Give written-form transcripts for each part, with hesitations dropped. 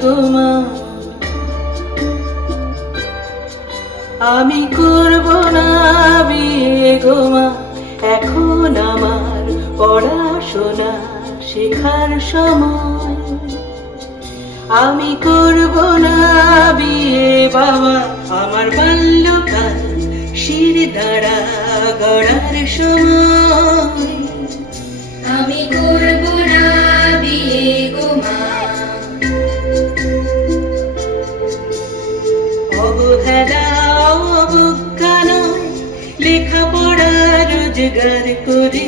গো মা, আমি করব না বিয়ে গো মা। এখন আমার পড়াশোনা শেখার সময়। আমি করব না বিয়ে বাবা, আমার বাল্যকাল শির দ্বারা গড়ার সময়। আমি করব না বিয়ে গো মা। অবহেলা অবজ্ঞা নয়, লেখাপড়া রোজগার করে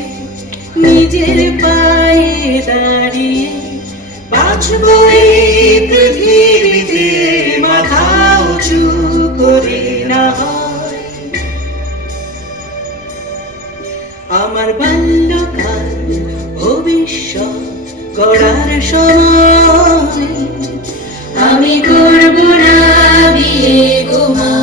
নিজের পায়ে দাঁড়িয়ে বাঁচব এই পৃথিবীতে মাথা উঁচু করে না হয়। আমার বাল্যকাল ভবিষ্যৎ গড়ার সময়। আমি করব না বিয়ে গো মা।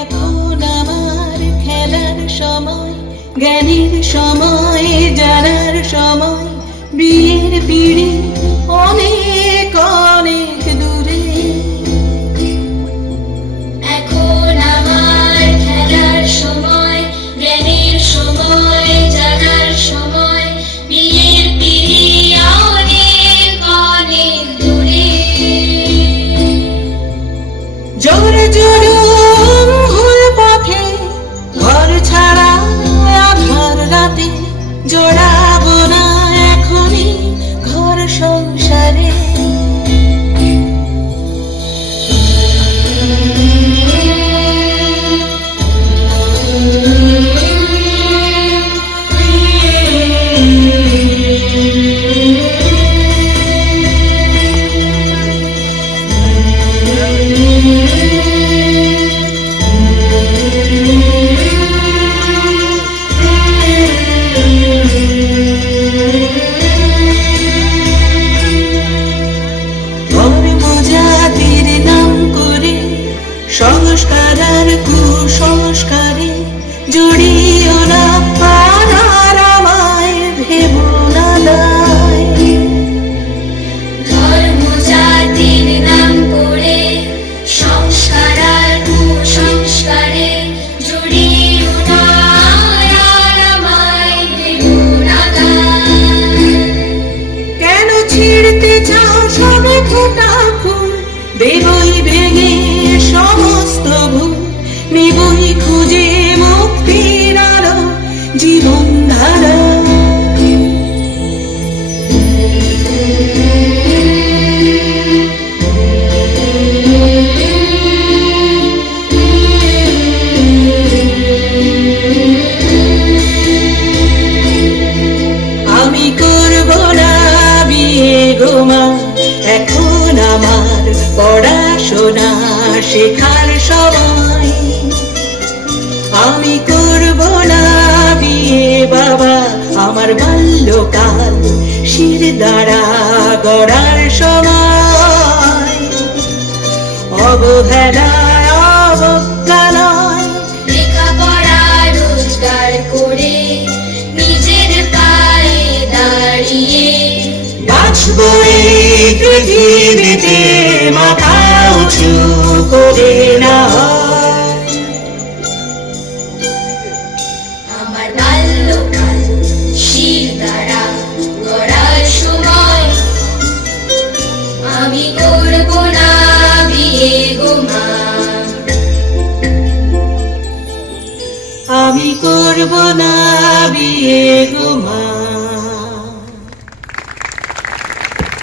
এখন আমার খেলার সময়, জ্ঞানের সময়, জানার সময়। বিয়ের পিড়ি অনেক অনেক দূরে। এখন আমার খেলার সময়, জ্ঞানের সময়, জানার সময়। বিয়ের পিড়ি অনেক অনেক দূরে। জোরে জুলুম ভুল পথে, ঘর ছাড়া আধার রাতে। জড়াবো না এখনই ঘর সংসারে। সংস্কার আর কুসংস্কারে জড়িও না, আর আমায় ভেবো না দায়। ধর্ম জাতির নাম করে সংস্কার আর কুসংস্কারে জড়িও না, আর আমায় ভেবো না দায়। কেন ছিঁড়তে চাও সবে ফোটা ফুল? দেবই ভেঙে সমস্ত ভুল, নেবই খুঁজে মুক্তির আলো জীবন ধারা। আমি করব না বিয়ে গো মা, এখন আমার পড়াশোনা শেখার সময়। আমি করব না বিয়ে বাবা, আমার বাল্যকাল শির দ্বারা গড়ার সময়। অবহেলা অবজ্ঞা নয়, লেখাপড়া রোজগার করে নিজের পায়ে দাঁড়িয়ে বাঁচব এই পৃথিবীতে মাথা উঁচু করে না হয়। আমার বাল্যকাল শির দ্বারা গড়ার সময়। আমি করব না বিয়ে গো মা। আমি করব না বিয়ে গো মা।